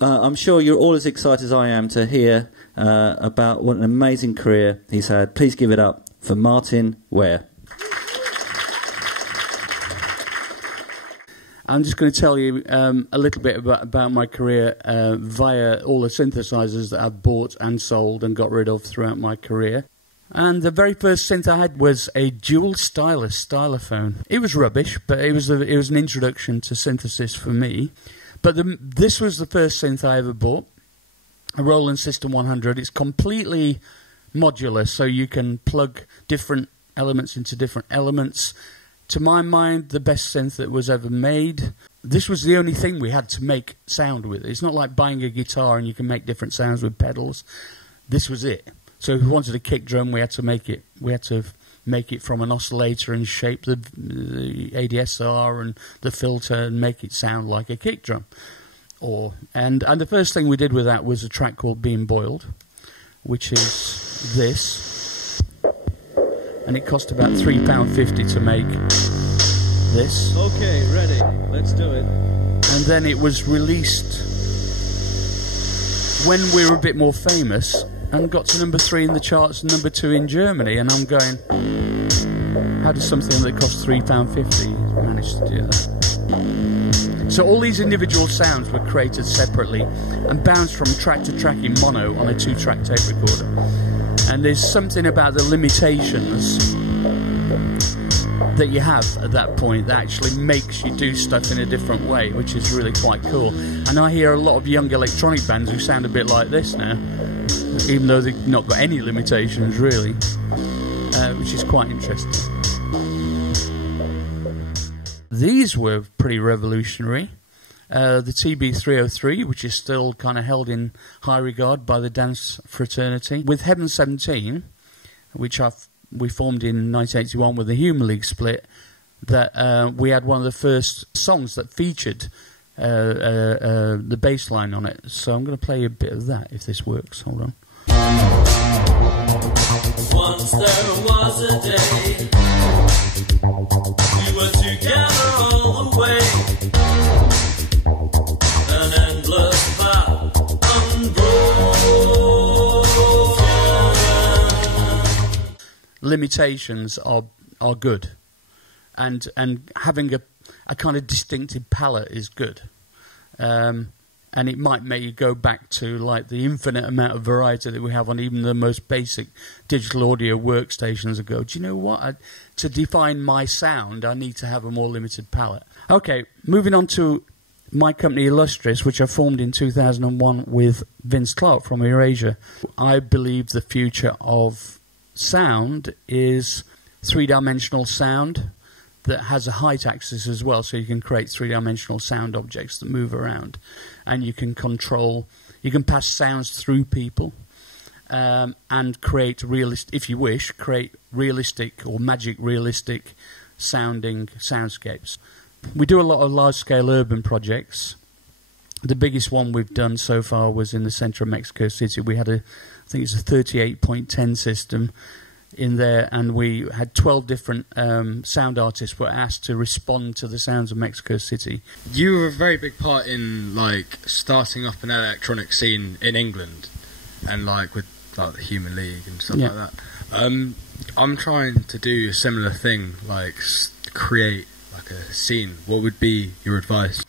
I'm sure you're all as excited as I am to hear about what an amazing career he's had. Please give it up for Martyn Ware. I'm just going to tell you a little bit about my career via all the synthesizers that I've bought and sold and got rid of throughout my career. And the very first synth I had was a dual stylus stylophone. It was rubbish, but it was an introduction to synthesis for me. But this was the first synth I ever bought, a Roland System 100. It's completely modular, so you can plug different elements into different elements. To my mind, the best synth that was ever made. This was the only thing we had to make sound with. It's not like buying a guitar and you can make different sounds with pedals. This was it. So if we wanted a kick drum, we had to make it. We had to make it from an oscillator and shape the ADSR and the filter and make it sound like a kick drum. And the first thing we did with that was a track called Being Boiled, which is this, and it cost about £3.50 to make this. Okay, ready. Let's do it. And then it was released when we were a bit more famous, and got to number 3 in the charts and number 2 in Germany. And I'm going, how does something that costs £3.50 manage to do that? So all these individual sounds were created separately and bounced from track to track in mono on a 2-track tape recorder. And there's something about the limitations that you have at that point that actually makes you do stuff in a different way, which is really quite cool. And I hear a lot of young electronic bands who sound a bit like this now, even though they've not got any limitations really, which is quite interesting. These were pretty revolutionary. The TB303, which is still kind of held in high regard by the dance fraternity, with Heaven 17, which we formed in 1981 with the Human League split, that we had one of the first songs that featured the bass line on it. So I'm going to play a bit of that, if this works. Hold on. Once there was a day we were together all the way, an endless path unbroken. Limitations are good, and having a kind of distinctive palette is good. And it might make you go back to like the infinite amount of variety that we have on even the most basic digital audio workstations and go, do you know what? To define my sound, I need to have a more limited palette. Okay, moving on to my company Illustrious, which I formed in 2001 with Vince Clarke from Eurasia. I believe the future of sound is three-dimensional sound that has a height axis as well, so you can create three-dimensional sound objects that move around, and you can pass sounds through people, and create if you wish, create realistic or magic realistic sounding soundscapes. We do a lot of large-scale urban projects. The biggest one we've done so far was in the centre of Mexico City. We had I think it's a 38.10 system in there, and we had 12 different sound artists were asked to respond to the sounds of Mexico City. You were a very big part in like starting up an electronic scene in England, and like with like the Human League and stuff like that. I'm trying to do a similar thing, like create like a scene. What would be your advice?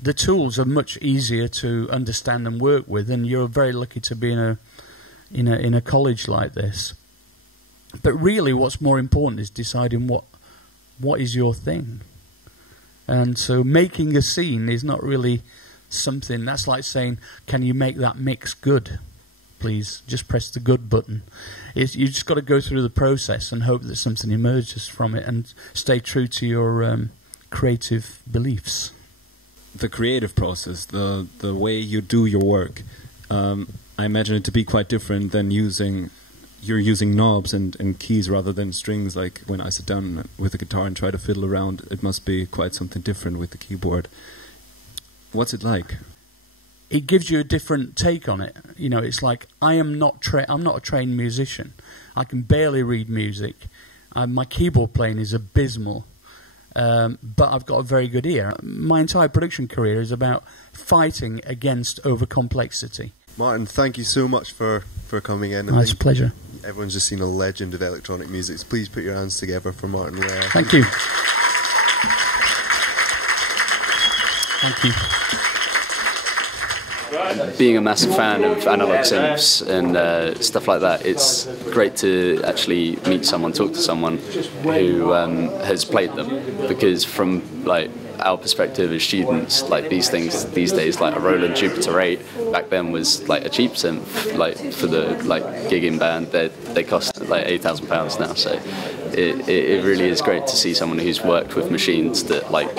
The tools are much easier to understand and work with, and you're very lucky to be in a college like this. But really what's more important is deciding what is your thing. And so making a scene is not really something, that's like saying, can you make that mix good? Please, just press the good button. You just got to go through the process and hope that something emerges from it, and stay true to your creative beliefs. The creative process, the way you do your work, I imagine it to be quite different than you're using knobs and keys rather than strings. Like when I sit down with a guitar and try to fiddle around, it must be quite something different with the keyboard. What's it like? It gives you a different take on it. You know, it's like I'm not a trained musician. I can barely read music. My keyboard playing is abysmal. but I've got a very good ear. My entire production career is about fighting against over-complexity. Martyn, thank you so much for coming in. It's a pleasure. Everyone's just seen a legend of electronic music. So please put your hands together for Martyn Ware. Thank you. Thank you. Being a massive fan of analog synths and stuff like that, it's great to actually meet someone, talk to someone who has played them, because from like our perspective as students, like these things these days, like a Roland Jupiter 8 back then was like a cheap synth. Like for the like gigging band, they cost like £8,000 now. So it really is great to see someone who's worked with machines that like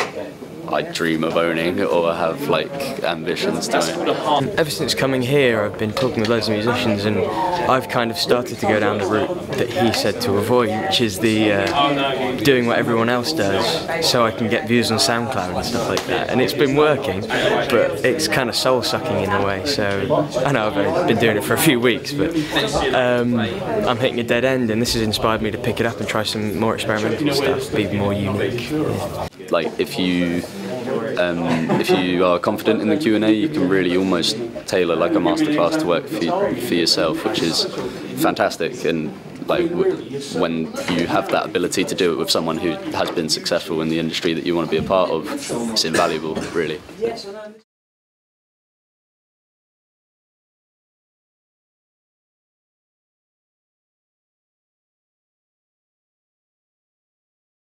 I dream of owning or have like ambitions to own. Ever since coming here, I've been talking with loads of musicians, and I've kind of started to go down the route that he said to avoid, which is the doing what everyone else does, so I can get views on SoundCloud and stuff like that. And it's been working, but it's kind of soul-sucking in a way. So I know I've only been doing it for a few weeks, but I'm hitting a dead end, and this has inspired me to pick it up and try some more experimental stuff, be more unique. Like if you are confident in the Q&A, you can really almost tailor like a masterclass to work for yourself, which is fantastic. And like when you have that ability to do it with someone who has been successful in the industry that you want to be a part of, it's invaluable, really.